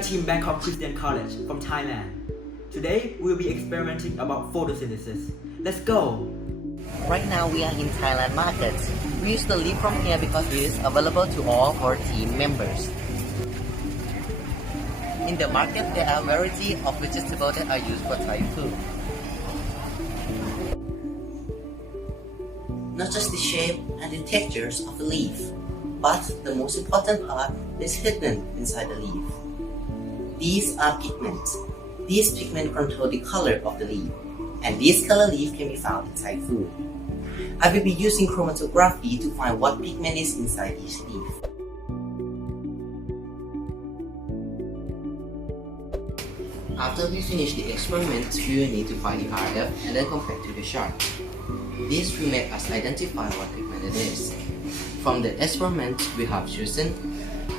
are Team Bangkok Christian College from Thailand. Today, we'll be experimenting about photosynthesis. Let's go! Right now we are in Thailand market. We use the leaf from here because it is available to all our team members. In the market there are a variety of vegetables that are used for Thai food. Not just the shape and the textures of the leaf, but the most important part is hidden inside the leaf. These are pigments. These pigments control the color of the leaf, and this color leaf can be found inside food. I will be using chromatography to find what pigment is inside each leaf. After we finish the experiment, we will need to find the RF and then compare to the chart. This will make us identify what pigment it is. From the experiment, we have chosen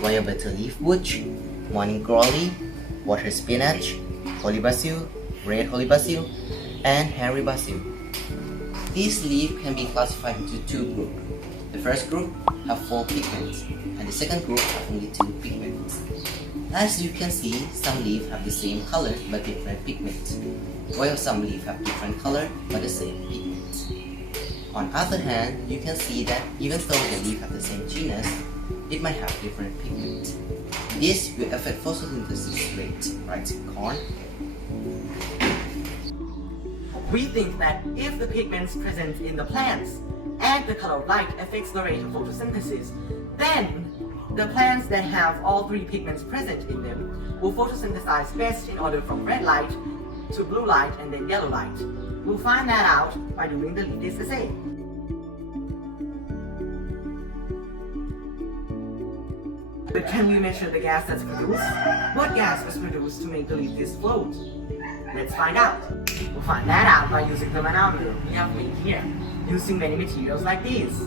royal butter leaf bush, morning glory, water spinach, holy basil, red holy basil, and hairy basil. These leaves can be classified into two groups. The first group have 4 pigments, and the second group have only 2 pigments. As you can see, some leaves have the same color but different pigments, while some leaves have different color but the same pigments. On the other hand, you can see that even though the leaves have the same genus, it might have different pigments. This will affect photosynthesis rate, right, Corn? We think that if the pigments present in the plants and the color of light affects the rate of photosynthesis, then the plants that have all 3 pigments present in them will photosynthesize best in order from red light to blue light and then yellow light. We'll find that out by doing the leaf assay. But can we measure the gas that's produced? What gas was produced to make the leaf float? Let's find out. We'll find that out by using the manometer we have made here, using many materials like these.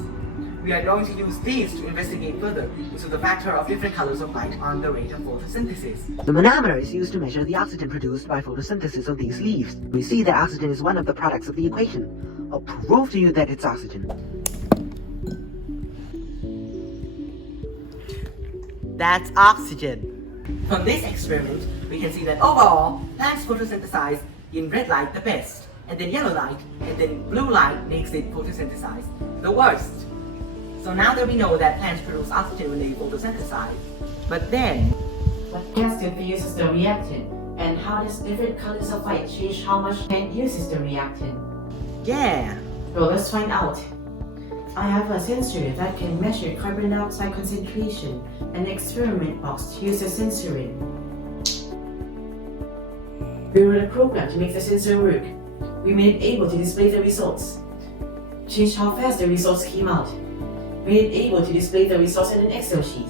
We are going to use these to investigate further into the factor of different colors of light on the rate of photosynthesis. The manometer is used to measure the oxygen produced by photosynthesis of these leaves. We see that oxygen is one of the products of the equation. I'll prove to you that it's oxygen. That's oxygen. From this experiment, we can see that overall, plants photosynthesize in red light the best, and then yellow light, and then blue light makes it photosynthesize the worst. So now that we know that plants produce oxygen when they photosynthesize, but then, what gas diffuses the reactant, and how does different colors of light change how much plant uses the reactant? yeah, Well, let's find out. I have a sensor that can measure carbon dioxide concentration, and the experiment box uses a sensor. We wrote a program to make the sensor work. We made it able to display the results. Change how fast the results came out. Made it able to display the results in an Excel sheet.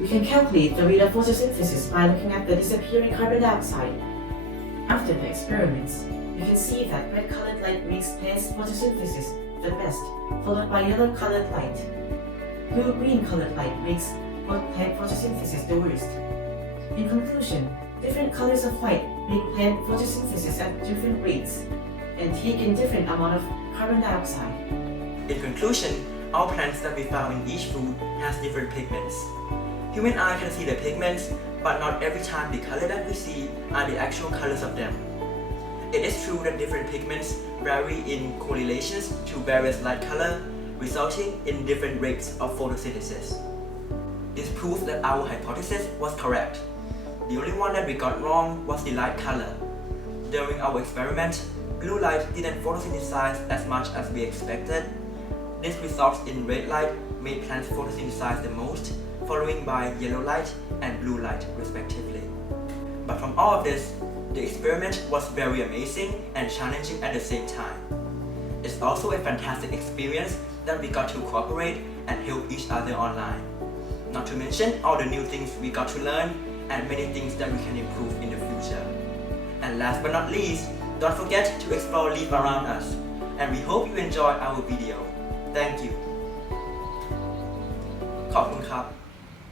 We can calculate the rate of photosynthesis by looking at the disappearing carbon dioxide. After the experiments, we can see that red-colored light makes plants photosynthesis the best, followed by yellow-colored light. Blue-green colored light makes plant photosynthesis the worst. In conclusion, different colors of light make plant photosynthesis at different rates and take in different amount of carbon dioxide. In conclusion, all plants that we found in each food has different pigments. Human eye can see the pigments, but not every time the color that we see are the actual colors of them. It is true that different pigments vary in correlations to various light color, resulting in different rates of photosynthesis. This proves that our hypothesis was correct. The only one that we got wrong was the light color. During our experiment, blue light didn't photosynthesize as much as we expected. This results in red light made plants photosynthesize the most, following by yellow light and blue light respectively. But from all of this, the experiment was very amazing and challenging at the same time. It's also a fantastic experience that we got to cooperate and help each other online. Not to mention all the new things we got to learn and many things that we can improve in the future. And last but not least, don't forget to explore leaf around us. And we hope you enjoyed our video. Thank you. ขอบคุณครับ